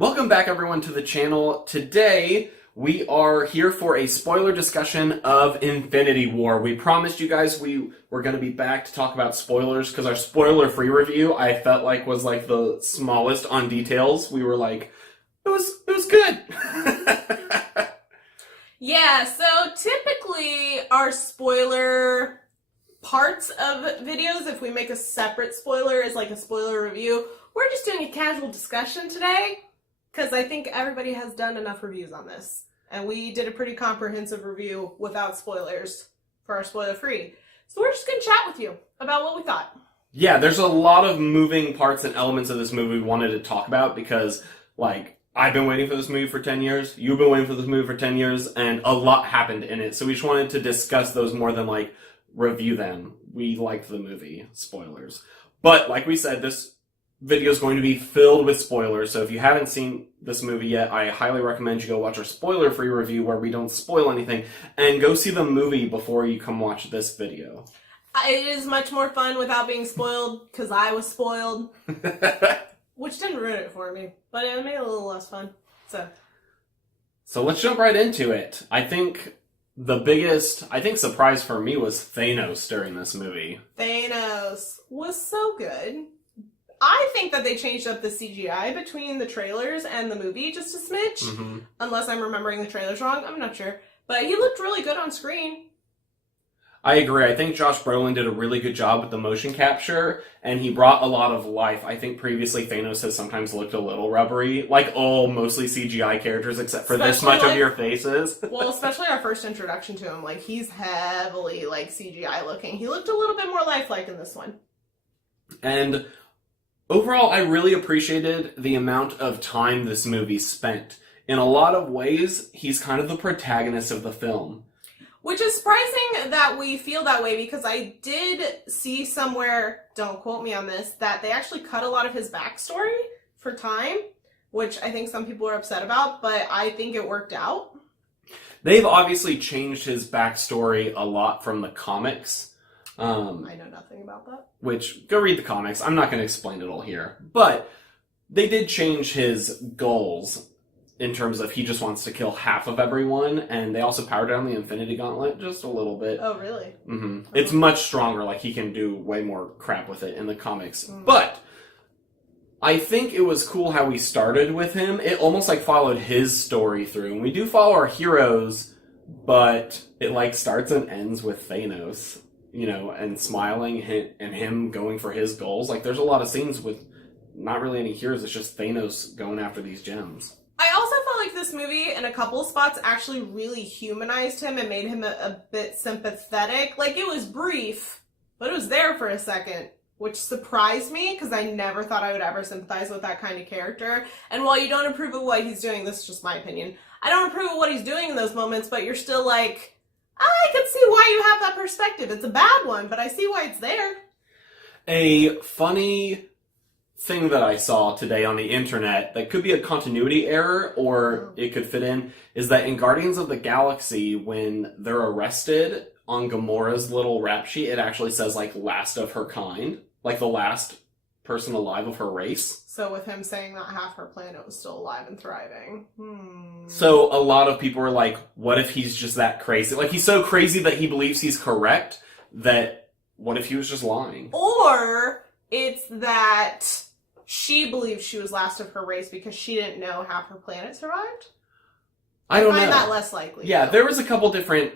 Welcome back everyone to the channel. Today we are here for a spoiler discussion of Infinity War. We promised you guys we were going to be back to talk about spoilers because our spoiler-free review I felt like was like the smallest on details. We were like, it was good. Yeah, so typically our spoiler parts of videos, if we make a separate spoiler as like a spoiler review, we're just doing a casual discussion today because I think everybody has done enough reviews on this. And we did a pretty comprehensive review without spoilers for our spoiler free. So we're just going to chat with you about what we thought. Yeah, there's a lot of moving parts and elements of this movie we wanted to talk about because, like, I've been waiting for this movie for 10 years, you've been waiting for this movie for 10 years, and a lot happened in it. So we just wanted to discuss those more than, like, review them. We liked the movie. Spoilers. But, like we said, this video is going to be filled with spoilers, so if you haven't seen this movie yet, I highly recommend you go watch our spoiler-free review where we don't spoil anything, and go see the movie before you come watch this video. It is much more fun without being spoiled, because I was spoiled. Which didn't ruin it for me, but it made it a little less fun. So let's jump right into it. I think the biggest, surprise for me was Thanos during this movie. Thanos was so good. I think that they changed up the CGI between the trailers and the movie just a smidge. Mm-hmm. Unless I'm remembering the trailers wrong, I'm not sure. But he looked really good on screen. I agree. I think Josh Brolin did a really good job with the motion capture, and he brought a lot of life. I think previously Thanos has sometimes looked a little rubbery, like all mostly CGI characters except for this much of your faces. Well, especially our first introduction to him. Like, he's heavily, like, CGI looking. He looked a little bit more lifelike in this one. And overall, I really appreciated the amount of time this movie spent. In a lot of ways, he's kind of the protagonist of the film. Which is surprising that we feel that way because I did see somewhere, don't quote me on this, that they actually cut a lot of his backstory for time, which I think some people are upset about, but I think it worked out. They've obviously changed his backstory a lot from the comics. I know nothing about that. Which, go read the comics. I'm not going to explain it all here. But they did change his goals in terms of he just wants to kill half of everyone, and they also powered down the Infinity Gauntlet just a little bit. Oh, really? Mm-hmm. It's much stronger. Like, he can do way more crap with it in the comics. But I think it was cool how we started with him. It almost, like, followed his story through. And we do follow our heroes, but it, like, starts and ends with Thanos, you know, and smiling and him going for his goals. Like, there's a lot of scenes with not really any heroes. It's just Thanos going after these gems. I also felt like this movie, in a couple spots, actually really humanized him and made him a bit sympathetic. Like, it was brief, but it was there for a second, which surprised me, because I never thought I would ever sympathize with that kind of character. And while you don't approve of what he's doing, this is just my opinion, I don't approve of what he's doing in those moments, but you're still like, I can see why you have that perspective. It's a bad one, but I see why it's there. A funny thing that I saw today on the internet that could be a continuity error or it could fit in is that in Guardians of the Galaxy, when they're arrested on Gamora's little rap sheet, it actually says, like, last of her kind, like the last person alive of her race. So with him saying that half her planet was still alive and thriving. So a lot of people are like, what if he's just that crazy? Like, he's so crazy that he believes he's correct, that what if he was just lying? Or it's that she believed she was last of her race because she didn't know half her planet survived? I don't know. I find that less likely. Yeah, though. There was a couple different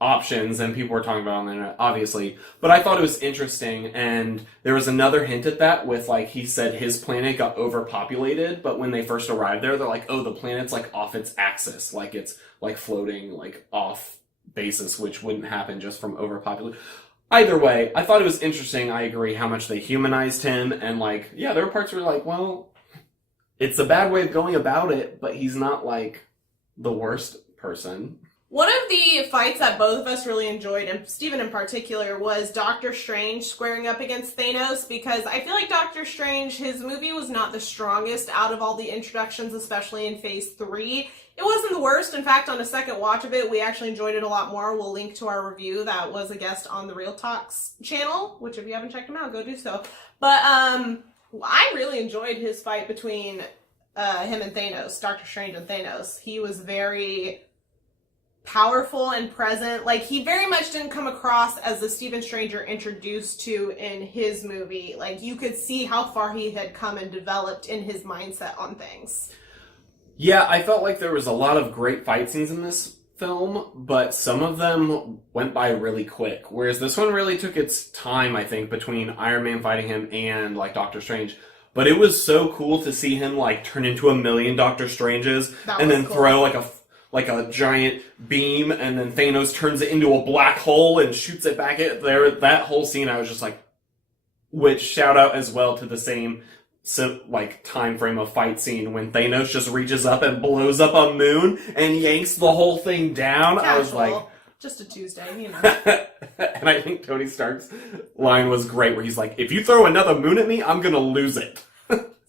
options, and people were talking about it on the internet, obviously. But I thought it was interesting, and there was another hint at that with, like, he said his planet got overpopulated, but when they first arrived there, they're like, oh, the planet's, like, off its axis. Like, it's, like, floating, like, off basis, which wouldn't happen just from overpopulation. Either way, I thought it was interesting. I agree how much they humanized him, and, like, yeah, there were parts where, like, well, it's a bad way of going about it, but he's not, like, the worst person. One of the fights that both of us really enjoyed, and Steven in particular, was Doctor Strange squaring up against Thanos, because I feel like Doctor Strange, his movie was not the strongest out of all the introductions, especially in Phase 3. It wasn't the worst. In fact, on a second watch of it, we actually enjoyed it a lot more. We'll link to our review that was a guest on the Real Talks channel, which if you haven't checked them out, go do so. But I really enjoyed his fight between him and Thanos, Doctor Strange and Thanos. He was very powerful and present. Like, he very much didn't come across as the Stephen Strange you're introduced to in his movie. Like, you could see how far he had come and developed in his mindset on things. Yeah, I felt like there was a lot of great fight scenes in this film, but some of them went by really quick. Whereas this one really took its time, I think, between Iron Man fighting him and, like, Doctor Strange. But it was so cool to see him, like, turn into a million Doctor Stranges and then throw, like a giant beam, and then Thanos turns it into a black hole and shoots it back at there. That whole scene, I was just like, which shout out as well to the same time frame of fight scene when Thanos just reaches up and blows up a moon and yanks the whole thing down. Casual. I was like, just a Tuesday, you know. And I think Tony Stark's line was great, where he's like, if you throw another moon at me, I'm gonna lose it.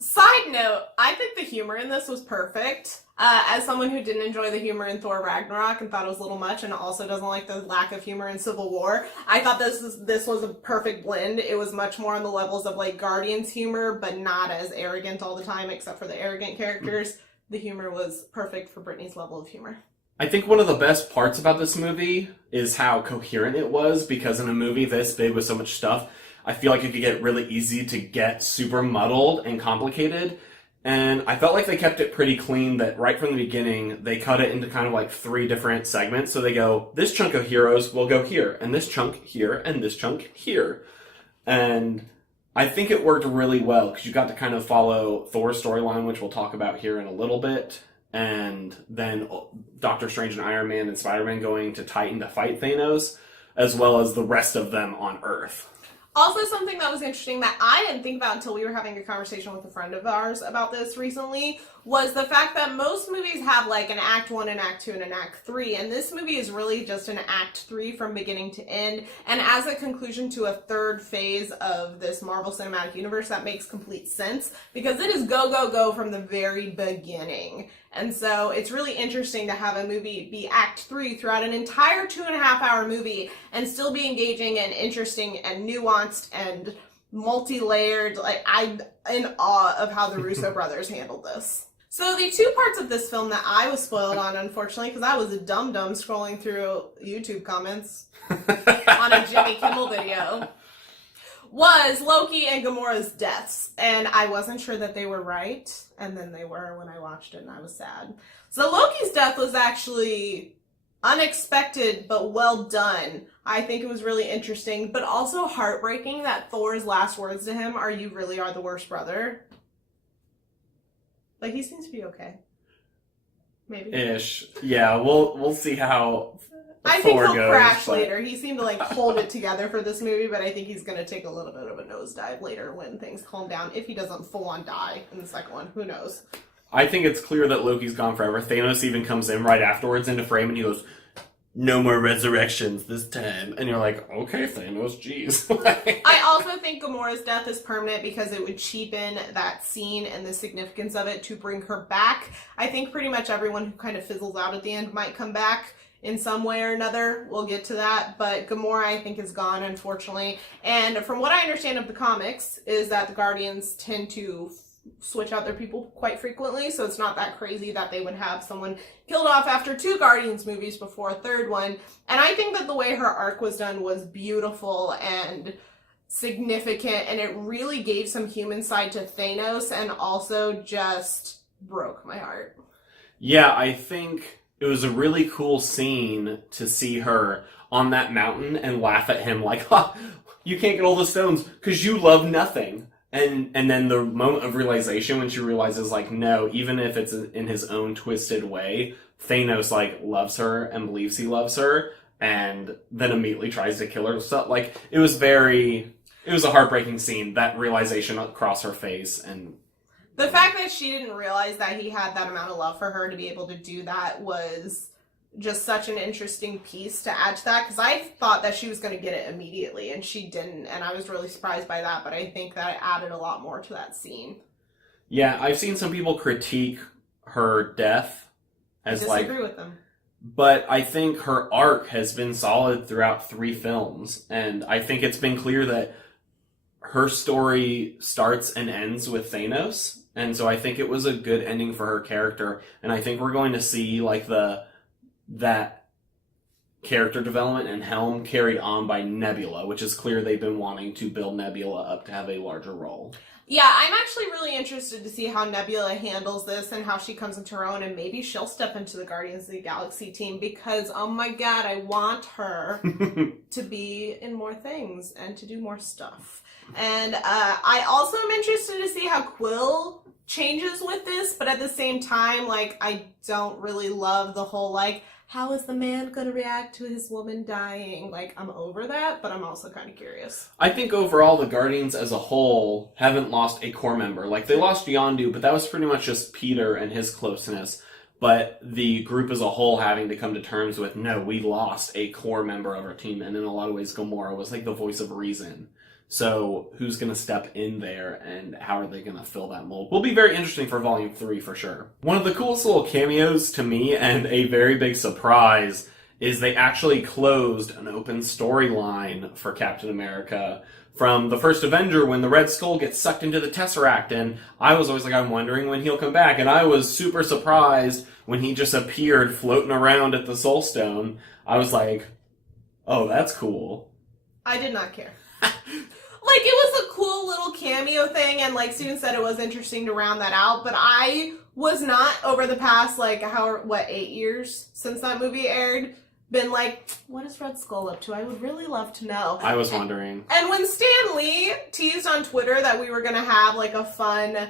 Side note, I think the humor in this was perfect. As someone who didn't enjoy the humor in Thor Ragnarok and thought it was a little much, and also doesn't like the lack of humor in Civil War, I thought this was a perfect blend. It was much more on the levels of, like, Guardians humor, but not as arrogant all the time, except for the arrogant characters. The humor was perfect for Brittany's level of humor. I think one of the best parts about this movie is how coherent it was, because in a movie this big with so much stuff, I feel like it could get really easy to get super muddled and complicated. And I felt like they kept it pretty clean, that right from the beginning, they cut it into kind of like 3 different segments. So they go, this chunk of heroes will go here, and this chunk here, and this chunk here. And I think it worked really well, because you got to kind of follow Thor's storyline, which we'll talk about here in a little bit. And then Doctor Strange and Iron Man and Spider-Man going to Titan to fight Thanos, as well as the rest of them on Earth. Also, something that was interesting that I didn't think about until we were having a conversation with a friend of ours about this recently was the fact that most movies have, like, an Act 1, an Act 2, and an Act 3, and this movie is really just an Act 3 from beginning to end, and as a conclusion to a third phase of this Marvel Cinematic Universe, that makes complete sense, because it is go, go, go from the very beginning. And so it's really interesting to have a movie be Act 3 throughout an entire 2.5-hour movie and still be engaging and interesting and nuanced and multi-layered. Like, I'm in awe of how the Russo brothers handled this. So the 2 parts of this film that I was spoiled on, unfortunately, because I was a dum-dum scrolling through YouTube comments on a Jimmy Kimmel video, was Loki and Gamora's deaths. And I wasn't sure that they were right, and then they were when I watched it, and I was sad. So Loki's death was actually unexpected, but well done. I think it was really interesting, but also heartbreaking that Thor's last words to him are, "You really are the worst brother." Like, he seems to be okay. Maybe. Ish. Yeah, we'll see how I think Thor he'll goes, crash but later. He seemed to, like, hold it together for this movie, but I think he's going to take a little bit of a nosedive later when things calm down. If he doesn't full-on die in the second one, who knows? I think it's clear that Loki's gone forever. Thanos even comes in right afterwards into frame, and he goes, "No more resurrections this time." And you're like, okay, Thanos, jeez. I also think Gamora's death is permanent because it would cheapen that scene and the significance of it to bring her back. I think pretty much everyone who kind of fizzles out at the end might come back in some way or another. We'll get to that. But Gamora, I think, is gone, unfortunately. And from what I understand of the comics, is that the Guardians tend to switch out their people quite frequently, so it's not that crazy that they would have someone killed off after 2 Guardians movies before a third one. And I think that the way her arc was done was beautiful and significant, and it really gave some human side to Thanos and also just broke my heart. Yeah, I think it was a really cool scene to see her on that mountain and laugh at him like, "Ha, you can't get all the stones because you love nothing." And then the moment of realization when she realizes, like, no, even if it's in his own twisted way, Thanos, like, loves her and believes he loves her, and then immediately tries to kill her. So, like, it was a heartbreaking scene, that realization across her face. And the fact that she didn't realize that he had that amount of love for her to be able to do that was just such an interesting piece to add to that, because I thought that she was going to get it immediately, and she didn't, and I was really surprised by that, but I think that it added a lot more to that scene. Yeah, I've seen some people critique her death as, I disagree with them. But I think her arc has been solid throughout 3 films, and I think it's been clear that her story starts and ends with Thanos, And so I think it was a good ending for her character, and I think we're going to see like that character development and Helm carried on by Nebula, which is clear they've been wanting to build Nebula up to have a larger role. Yeah, I'm actually really interested to see how Nebula handles this and how she comes into her own, and maybe she'll step into the Guardians of the Galaxy team because, oh my god, I want her to be in more things and to do more stuff. And I also am interested to see how Quill changes with this, but at the same time, like, I don't really love the whole, like, how is the man going to react to his woman dying? Like, I'm over that, but I'm also kind of curious. I think overall the Guardians as a whole haven't lost a core member. Like, they lost Yondu, but that was pretty much just Peter and his closeness. But the group as a whole having to come to terms with, no, we lost a core member of our team. And in a lot of ways, Gamora was like the voice of reason. So who's going to step in there and how are they going to fill that mold? Will be very interesting for Volume 3 for sure. One of the coolest little cameos to me and a very big surprise is they actually closed an open storyline for Captain America from the first Avenger when the Red Skull gets sucked into the Tesseract. And I was always like, I'm wondering when he'll come back. And I was super surprised when he just appeared floating around at the Soul Stone. I was like, oh, that's cool. I did not care. Like, it was a cool little cameo thing, and like Steven said, it was interesting to round that out, but I was not, over the past, like, 8 years since that movie aired, been like, what is Red Skull up to? I would really love to know. I was wondering. And when Stan Lee teased on Twitter that we were going to have, like, a fun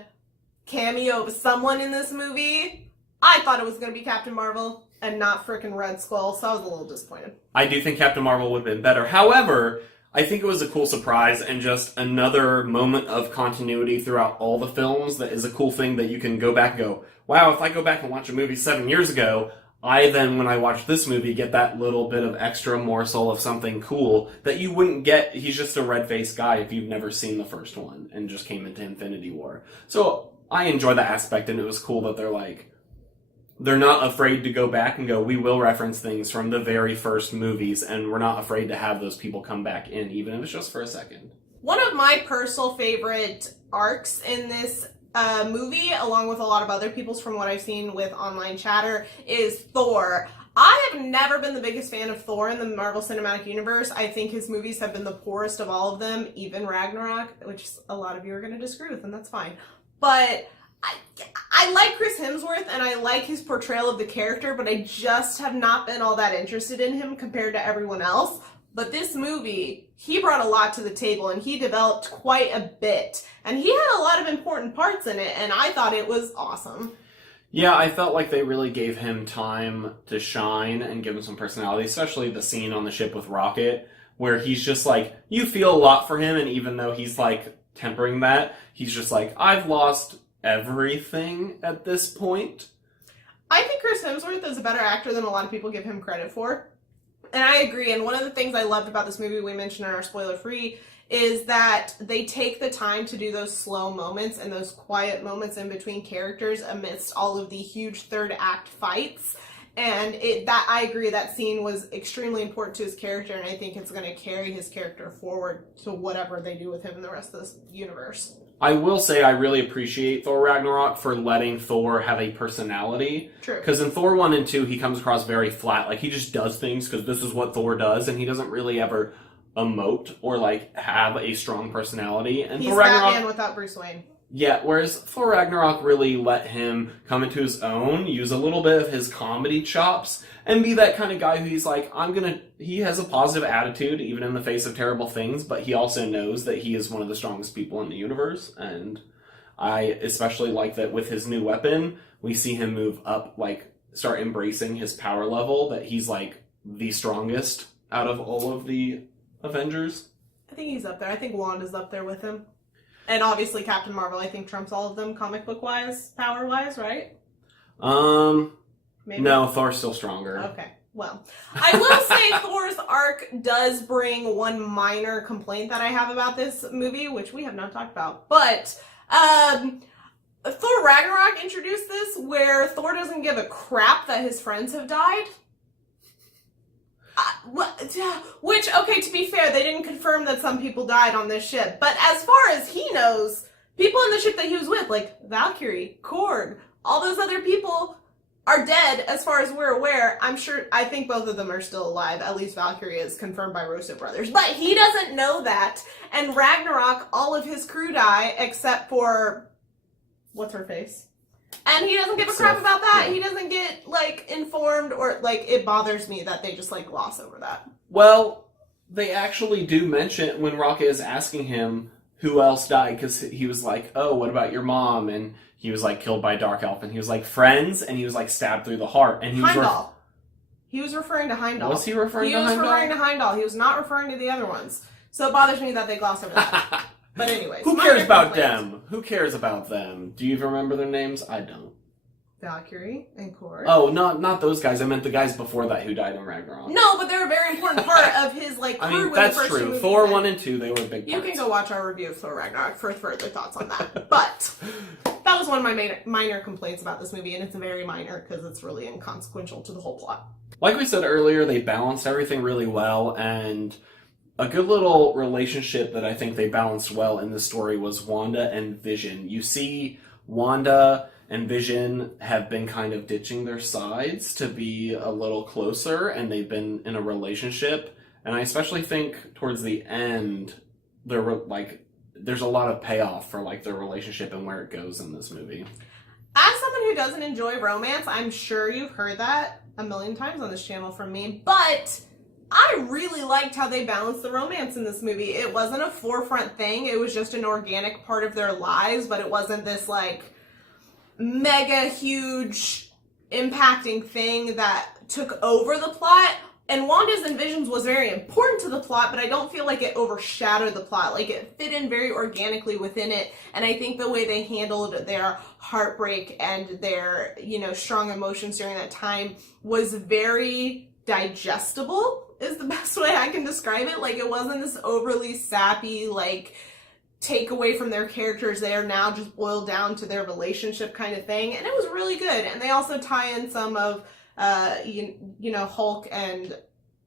cameo of someone in this movie, I thought it was going to be Captain Marvel and not frickin' Red Skull, so I was a little disappointed. I do think Captain Marvel would have been better. However, I think it was a cool surprise and just another moment of continuity throughout all the films that is a cool thing that you can go back and go, wow, if I go back and watch a movie 7 years ago, I then, when I watch this movie, get that little bit of extra morsel of something cool that you wouldn't get. He's just a red-faced guy if you've never seen the first one and just came into Infinity War. So I enjoy that aspect, and it was cool that they're not afraid to go back and go, we will reference things from the very first movies, and we're not afraid to have those people come back in, even if it's just for a second. One of my personal favorite arcs in this movie, along with a lot of other people's from what I've seen with online chatter, is Thor. I have never been the biggest fan of Thor in the Marvel Cinematic Universe. I think his movies have been the poorest of all of them, even Ragnarok, which a lot of you are going to disagree with, and that's fine. But I like Chris Hemsworth, and I like his portrayal of the character, but I just have not been all that interested in him compared to everyone else. But this movie, he brought a lot to the table, and he developed quite a bit. And he had a lot of important parts in it, and I thought it was awesome. Yeah, I felt like they really gave him time to shine and give him some personality, especially the scene on the ship with Rocket, where he's just like, you feel a lot for him, and even though he's like tempering that, he's just like, I've lost everything at this point. I think Chris Hemsworth is a better actor than a lot of people give him credit for. And I agree. And one of the things I loved about this movie we mentioned in our spoiler-free is that they take the time to do those slow moments and those quiet moments in between characters amidst all of the huge third act fights. And I agree, that scene was extremely important to his character, and I think it's going to carry his character forward to whatever they do with him in the rest of this universe. I will say I really appreciate Thor Ragnarok for letting Thor have a personality. True. Because in Thor 1 and 2, he comes across very flat. Like, he just does things because this is what Thor does, and he doesn't really ever emote or, like, have a strong personality. And He's Thor Ragnarok, Batman without Bruce Wayne. Yeah, whereas Thor Ragnarok really let him come into his own, use a little bit of his comedy chops, and be that kind of guy who he's like, he has a positive attitude, even in the face of terrible things, but he also knows that he is one of the strongest people in the universe, and I especially like that with his new weapon, we see him move up, like, start embracing his power level, that he's, like, the strongest out of all of the Avengers. I think he's up there. I think Wanda's up there with him. And obviously Captain Marvel, I think, trumps all of them comic book-wise, power-wise, right? Maybe? No, Thor's still stronger. Okay, well. I will say Thor's arc does bring one minor complaint that I have about this movie, which we have not talked about. But Thor Ragnarok introduced this where Thor doesn't give a crap that his friends have died. Which, okay, to be fair, they didn't confirm that some people died on this ship. But as far as he knows, people in the ship that he was with, like Valkyrie, Korg, all those other people are dead as far as we're aware. I think both of them are still alive. At least Valkyrie is confirmed by Russo brothers. But he doesn't know that. And Ragnarok, all of his crew die except for, what's her face? And he doesn't give a crap about that. Yeah. He doesn't get, like, informed or, like, it bothers me that they just, like, gloss over that. Well, they actually do mention when Rocket is asking him who else died, because he was like, oh, what about your mom? And he was, like, killed by a dark elf. And he was like, friends? And he was, like, stabbed through the heart. And he Heimdall. He was referring to Heimdall. Was he referring to Heimdall? He was referring to Heimdall. He was not referring to the other ones. So it bothers me that they gloss over that. But anyways. Who cares about them? Who cares about them? Do you even remember their names? I don't. Valkyrie and Korg. Oh, not those guys. I meant the guys before that who died in Ragnarok. No, but they're a very important part of his, like, crew. I mean, that's true. Thor 1 and 2, they were big parts. You can go watch our review of Thor Ragnarok for further thoughts on that. But that was one of my minor complaints about this movie, and it's very minor because it's really inconsequential to the whole plot. Like we said earlier, they balanced everything really well, and a good little relationship that I think they balanced well in the story was Wanda and Vision. You see Wanda and Vision have been kind of ditching their sides to be a little closer, and they've been in a relationship. And I especially think towards the end, there's a lot of payoff for, like, their relationship and where it goes in this movie. As someone who doesn't enjoy romance, I'm sure you've heard that a million times on this channel from me, but I really liked how they balanced the romance in this movie. It wasn't a forefront thing. It was just an organic part of their lives, but it wasn't this, like, mega huge impacting thing that took over the plot. And Wanda's and Vision's was very important to the plot, but I don't feel like it overshadowed the plot. Like, it fit in very organically within it. And I think the way they handled their heartbreak and their, strong emotions during that time was very digestible, is the best way I can describe it. Like, it wasn't this overly sappy, like, take away from their characters. They are now just boiled down to their relationship kind of thing. And it was really good. And they also tie in some of, Hulk and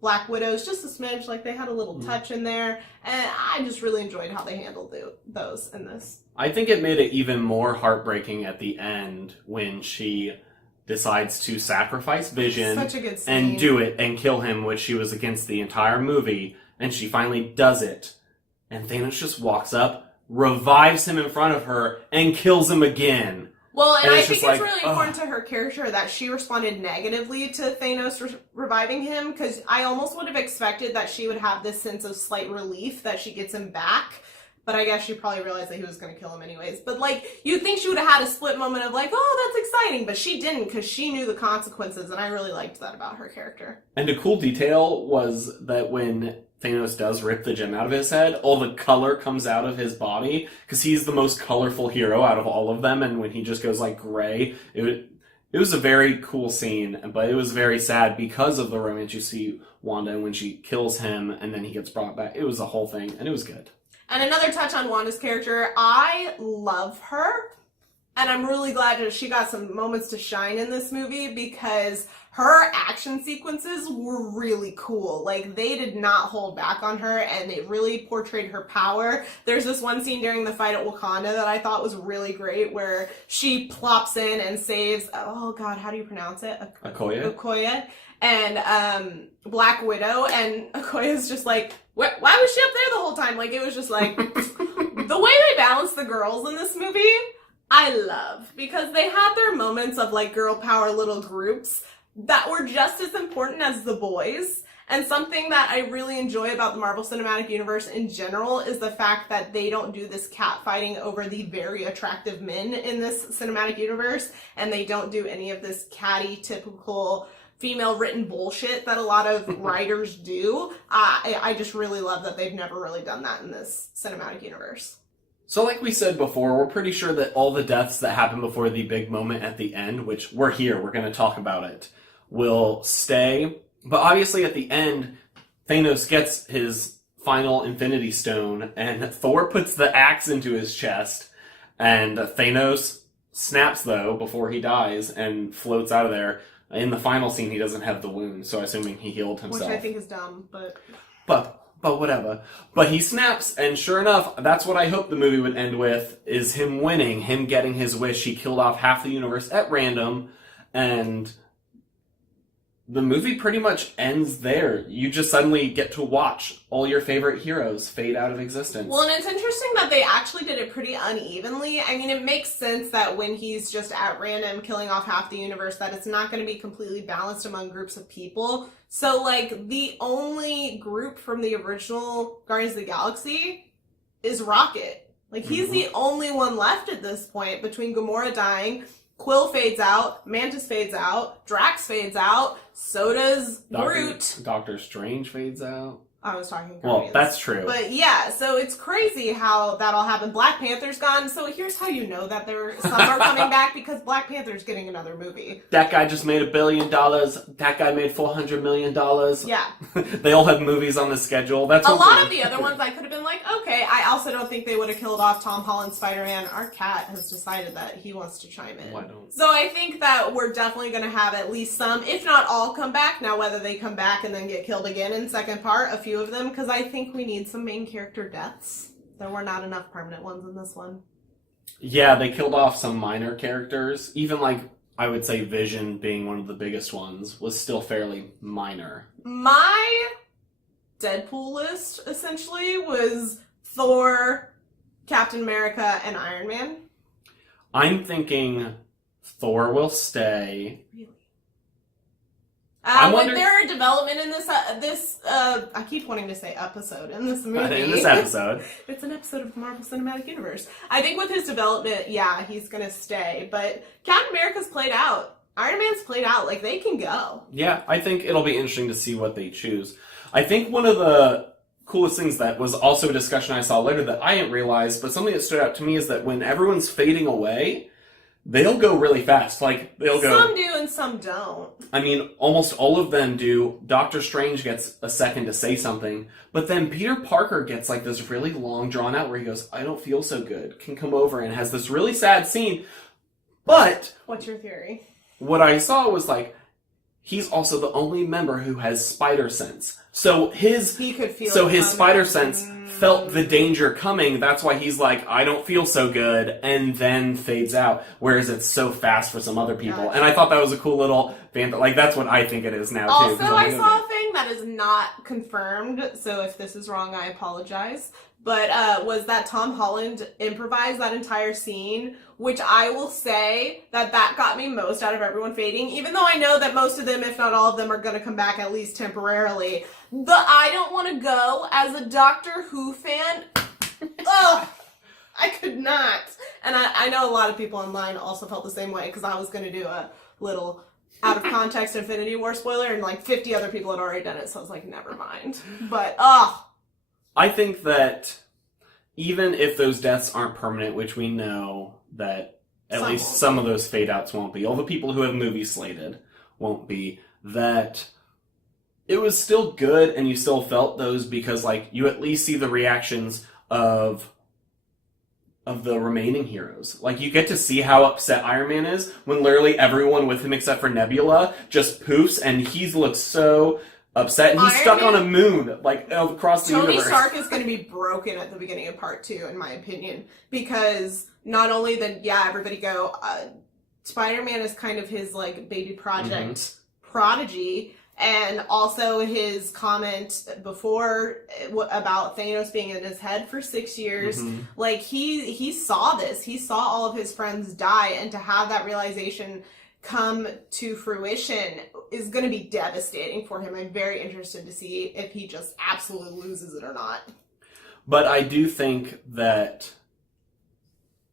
Black Widows, just a smidge. Like, they had a little touch in there. And I just really enjoyed how they handled those in this. I think it made it even more heartbreaking at the end when she decides to sacrifice Vision. Such a good scene. And do it and kill him, which she was against the entire movie. And she finally does it. And Thanos just walks up, revives him in front of her, and kills him again. Well, and I think it's really important to her character that she responded negatively to Thanos reviving him, because I almost would have expected that she would have this sense of slight relief that she gets him back. But I guess she probably realized that he was going to kill him anyways. But, like, you'd think she would have had a split moment of, like, oh, that's exciting. But she didn't, because she knew the consequences, and I really liked that about her character. And a cool detail was that when Thanos does rip the gem out of his head, all the color comes out of his body, because he's the most colorful hero out of all of them, and when he just goes, like, gray, it was a very cool scene, but it was very sad because of the romance. You see Wanda when she kills him, and then he gets brought back. It was a whole thing, and it was good. And another touch on Wanda's character, I love her, and I'm really glad that she got some moments to shine in this movie, because her action sequences were really cool. Like, they did not hold back on her, and they really portrayed her power. There's this one scene during the fight at Wakanda that I thought was really great, where she plops in and saves, oh god, how do you pronounce it? Okoye. And Black Widow, and Okoye's just like, why was she up there the whole time? Like, it was just like, the way they balanced the girls in this movie, I love, because they had their moments of, like, girl power little groups that were just as important as the boys. And something that I really enjoy about the Marvel Cinematic Universe in general is the fact that they don't do this catfighting over the very attractive men in this cinematic universe, and they don't do any of this catty, typical female written bullshit that a lot of writers do. I just really love that they've never really done that in this cinematic universe. So like we said before, we're pretty sure that all the deaths that happen before the big moment at the end, which we're going to talk about it, will stay. But obviously at the end, Thanos gets his final Infinity Stone, and Thor puts the axe into his chest, and Thanos snaps, though, before he dies, and floats out of there. In the final scene, he doesn't have the wound, so assuming he healed himself. Which I think is dumb, but... But whatever. But he snaps, and sure enough, that's what I hoped the movie would end with, is him winning, him getting his wish. He killed off half the universe at random, and the movie pretty much ends there. You just suddenly get to watch all your favorite heroes fade out of existence. Well, and it's interesting that they actually did it pretty unevenly. I mean, it makes sense that when he's just at random killing off half the universe, that it's not going to be completely balanced among groups of people. So, like, the only group from the original Guardians of the Galaxy is Rocket. Like, he's the only one left at this point between Gamora dying, Quill fades out, Mantis fades out, Drax fades out, so does Groot. Doctor Strange fades out. I was talking Guardians. Well, that's true. But yeah, so it's crazy how that all happened. Black Panther's gone, so here's how you know that some are coming back, because Black Panther's getting another movie. That guy just made $1 billion. That guy made $400 million. Yeah. They all have movies on the schedule. That's a lot of the other ones I could have been like, okay. I also don't think they would have killed off Tom Holland's Spider-Man. Our cat has decided that he wants to chime in. Why don't? So I think that we're definitely going to have at least some, if not all, come back. Now, whether they come back and then get killed again in second part, a few of them, because I think we need some main character deaths. There were not enough permanent ones in this one. Yeah, they killed off some minor characters. Even, like, I would say Vision being one of the biggest ones was still fairly minor. My Deadpool list, essentially, was Thor, Captain America, and Iron Man. I'm thinking Thor will stay. Really? I wonder... there are development in this, I keep wanting to say episode in this movie. In this episode. It's an episode of the Marvel Cinematic Universe. I think with his development, yeah, he's gonna stay. But Captain America's played out. Iron Man's played out. Like, they can go. Yeah, I think it'll be interesting to see what they choose. I think one of the coolest things that was also a discussion I saw later that I didn't realize, but something that stood out to me is that when everyone's fading away, they'll go really fast. Like, they'll go... Some do and some don't. I mean, almost all of them do. Doctor Strange gets a second to say something, but then Peter Parker gets, like, this really long drawn out where he goes, I don't feel so good, can come over, and has this really sad scene. But... What's your theory? What I saw was, like, he's also the only member who has spider sense. So his... He could feel So his spider sense felt the danger coming. That's why he's like, I don't feel so good, and then fades out. Whereas it's so fast for some other people. Gotcha. And I thought that was a cool little fan. Like, that's what I think it is now, too. Also, I saw a thing that is not confirmed, so if this is wrong, I apologize. But was that Tom Holland improvised that entire scene, which I will say that got me most out of everyone fading, even though I know that most of them, if not all of them, are going to come back at least temporarily. But I don't want to go as a Doctor Who fan. Ugh, I could not. And I know a lot of people online also felt the same way, because I was going to do a little out of context Infinity War spoiler, and like 50 other people had already done it, so I was like, never mind. But, I think that even if those deaths aren't permanent, which we know that at least some of those fade outs won't be, all the people who have movies slated won't be, that it was still good and you still felt those because, like, you at least see the reactions of the remaining heroes. Like, you get to see how upset Iron Man is when literally everyone with him except for Nebula just poofs and he looks so upset, and he's stuck on a moon, like, across the universe. Tony Stark is going to be broken at the beginning of part 2, in my opinion, because not only did, everybody go, Spider-Man is kind of his, like, baby project prodigy, and also his comment before about Thanos being in his head for 6 years, like, he saw this, he saw all of his friends die, and to have that realization come to fruition is going to be devastating for him. I'm very interested to see if he just absolutely loses it or not. But I do think that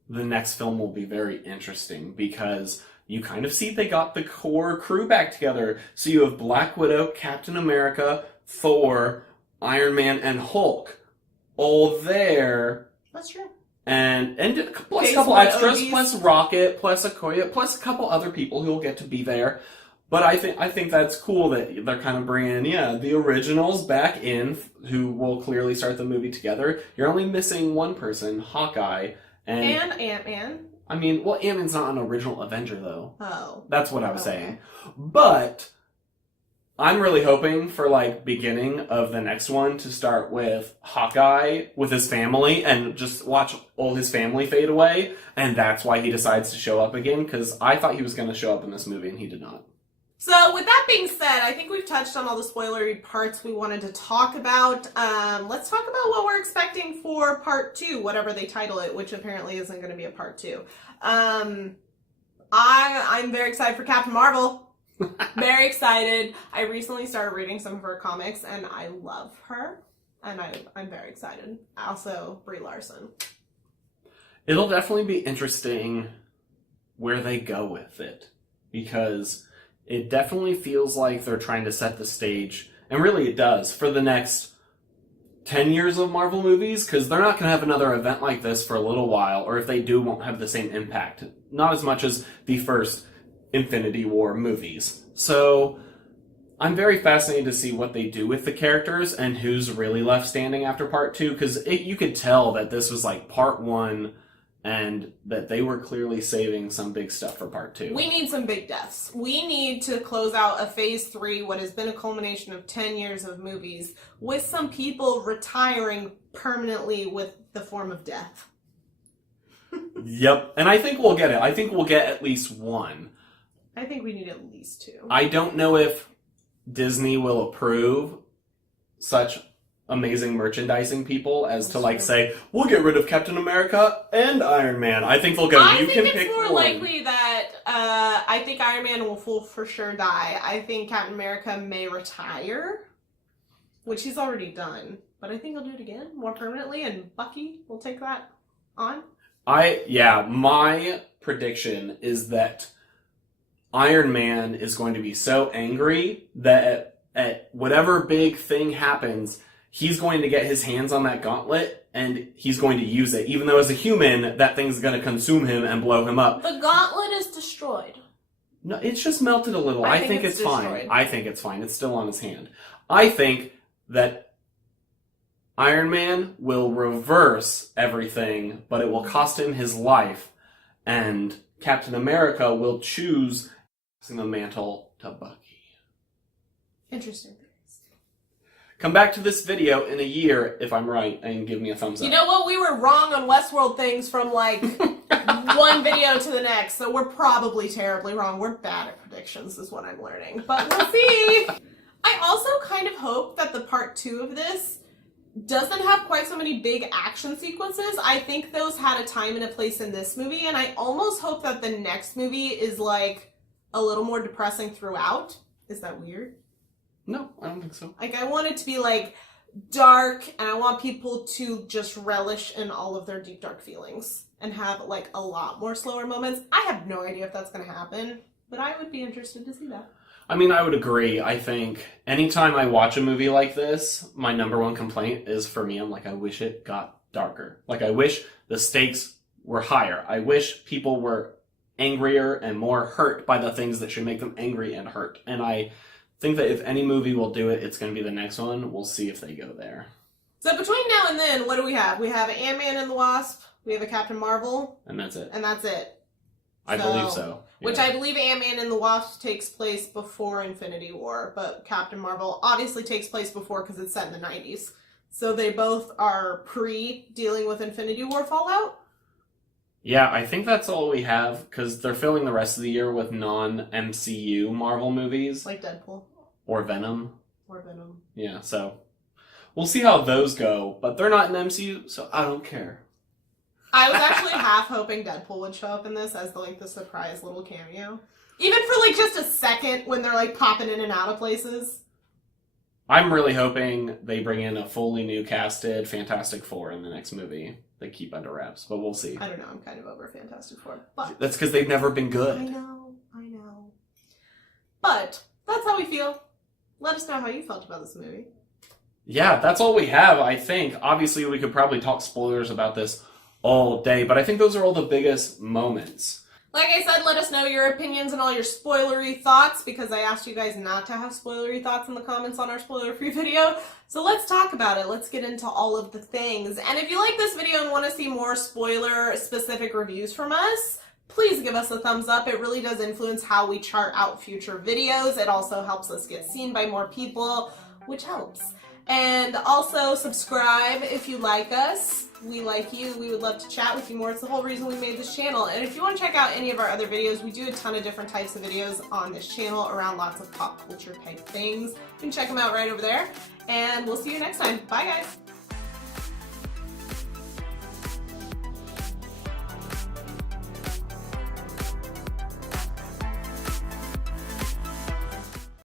the next film will be very interesting because you kind of see they got the core crew back together. So you have Black Widow, Captain America, Thor, Iron Man, and Hulk all there. That's true. And plus a couple extras, plus Rocket, plus Okoye, plus a couple other people who will get to be there. But I think that's cool that they're kind of bringing, the originals back in, who will clearly start the movie together. You're only missing one person, Hawkeye. And Ant-Man. I mean, well, Ant-Man's not an original Avenger, though. Oh. That's what I was saying. But I'm really hoping for, like, beginning of the next one to start with Hawkeye with his family and just watch all his family fade away, and that's why he decides to show up again, because I thought he was going to show up in this movie, and he did not. So with that being said, I think we've touched on all the spoilery parts we wanted to talk about. Let's talk about what we're expecting for part 2, whatever they title it, which apparently isn't going to be a part 2. I'm very excited for Captain Marvel. Very excited. I recently started reading some of her comics, and I love her, and I'm very excited. Also, Brie Larson. It'll definitely be interesting where they go with it, because it definitely feels like they're trying to set the stage, and really it does, for the next 10 years of Marvel movies, because they're not going to have another event like this for a little while, or if they do, won't have the same impact. Not as much as the first Infinity War movies. So I'm very fascinated to see what they do with the characters and who's really left standing after part 2, because you could tell that this was like part 1 and that they were clearly saving some big stuff for part 2. We need some big deaths. We need to close out a phase 3, what has been a culmination of 10 years of movies, with some people retiring permanently with the form of death. Yep, and I think we'll get it. I think we'll get at least one. I think we need at least 2. I don't know if Disney will approve such amazing merchandising people as to, like, say, we'll get rid of Captain America and Iron Man. I think they'll go, I you think can it's pick more one. likely that I think Iron Man will for sure die. I think Captain America may retire, which he's already done. But I think he'll do it again, more permanently, and Bucky will take that on. My prediction is that Iron Man is going to be so angry that at whatever big thing happens, he's going to get his hands on that gauntlet and he's going to use it. Even though as a human, that thing's going to consume him and blow him up. The gauntlet is destroyed. No, it's just melted a little. I think it's fine. destroyed. I think it's fine. It's still on his hand. I think that Iron Man will reverse everything, but it will cost him his life, and Captain America will choose passing the mantle to Bucky. Interesting. Come back to this video in a year, if I'm right, and give me a thumbs up. You know what? We were wrong on Westworld things from, like, one video to the next, so we're probably terribly wrong. We're bad at predictions, is what I'm learning. But we'll see! I also kind of hope that the part 2 of this doesn't have quite so many big action sequences. I think those had a time and a place in this movie, and I almost hope that the next movie is, like, a little more depressing throughout. Is that weird? No, I don't think so. Like, I want it to be, like, dark, and I want people to just relish in all of their deep, dark feelings and have, like, a lot more slower moments. I have no idea if that's going to happen, but I would be interested to see that. I mean, I would agree. I think anytime I watch a movie like this, my number one complaint is, for me, I'm like, I wish it got darker. Like, I wish the stakes were higher. I wish people were angrier and more hurt by the things that should make them angry and hurt. And I think that if any movie will do it, it's going to be the next one. We'll see if they go there. So between now and then, what do we have? We have Ant-Man and the Wasp, we have a Captain Marvel. And that's it. And that's it. I believe so. Yeah. Which I believe Ant-Man and the Wasp takes place before Infinity War, but Captain Marvel obviously takes place before because it's set in the 90s. So they both are pre-dealing with Infinity War fallout? Yeah, I think that's all we have, because they're filling the rest of the year with non-MCU Marvel movies. Like Deadpool. Or Venom. Or Venom. Yeah, so we'll see how those go, but they're not in the MCU, so I don't care. I was actually half hoping Deadpool would show up in this as the surprise little cameo. Even for like just a second when they're like popping in and out of places. I'm really hoping they bring in a fully new casted Fantastic Four in the next movie. They keep under wraps, but we'll see. I don't know, I'm kind of over Fantastic Four. But that's because they've never been good. I know. But that's how we feel. Let us know how you felt about this movie. Yeah, that's all we have, I think. Obviously, we could probably talk spoilers about this all day, but I think those are all the biggest moments. Like I said, let us know your opinions and all your spoilery thoughts, because I asked you guys not to have spoilery thoughts in the comments on our spoiler-free video. So let's talk about it. Let's get into all of the things. And if you like this video and want to see more spoiler-specific reviews from us, please give us a thumbs up. It really does influence how we chart out future videos. It also helps us get seen by more people, which helps. And also subscribe if you like us. We like you. We would love to chat with you more. It's the whole reason we made this channel. And if you want to check out any of our other videos, we do a ton of different types of videos on this channel around lots of pop culture type things. You can check them out right over there. And we'll see you next time. Bye, guys.